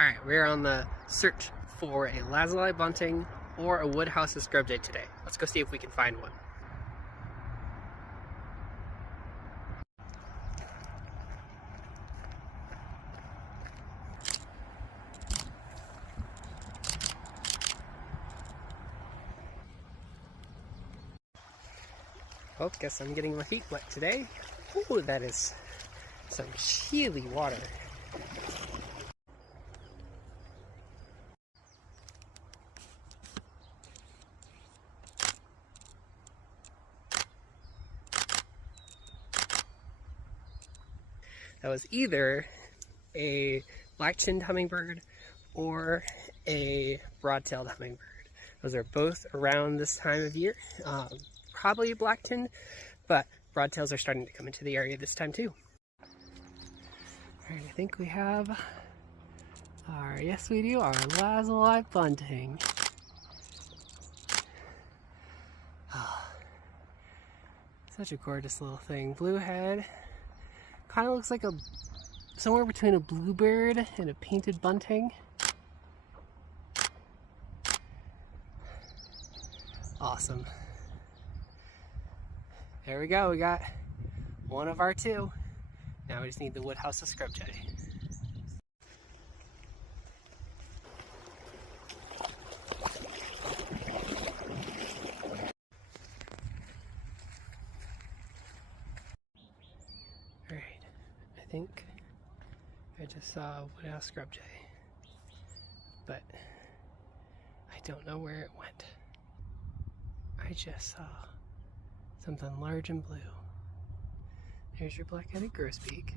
Alright, we're on the search for a lazuli bunting or a woodhouse scrubjay today. Let's go see if we can find one. Oh, guess I'm getting my feet wet today. Oh, that is some chilly water. That was either a black-chinned hummingbird or a broad-tailed hummingbird. Those are both around this time of year. Probably black-chinned, but broadtails are starting to come into the area this time too. Alright, I think we have our, yes we do, our lazuli bunting. Oh, such a gorgeous little thing. Blue head. Kind of looks like a somewhere between a bluebird and a painted bunting. Awesome. There we go. We got one of our two. Now we just need the woodhouse scrubjay. Alright, I think I just saw woodhouse scrubjay, but I don't know where it went. I just saw something large and blue. There's your black-headed grosbeak.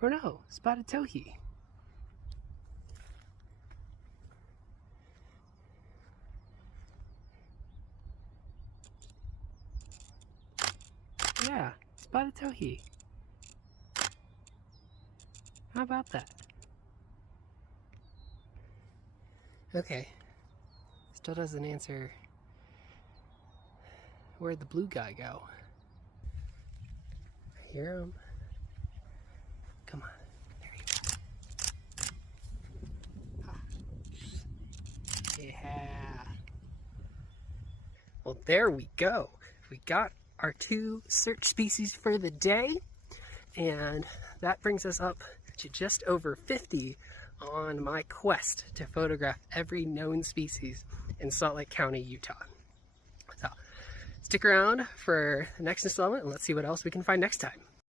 Or no, spotted towhee. Yeah, spotted towhee. How about that? Okay. Still doesn't answer where'd the blue guy go. I hear him. Come on. There you go. Ah. Yeah. Well, there we go. We got our two search species for the day, and that brings us up to just over 50 on my quest to photograph every known species in Salt Lake County, Utah. So stick around for the next installment and let's see what else we can find next time.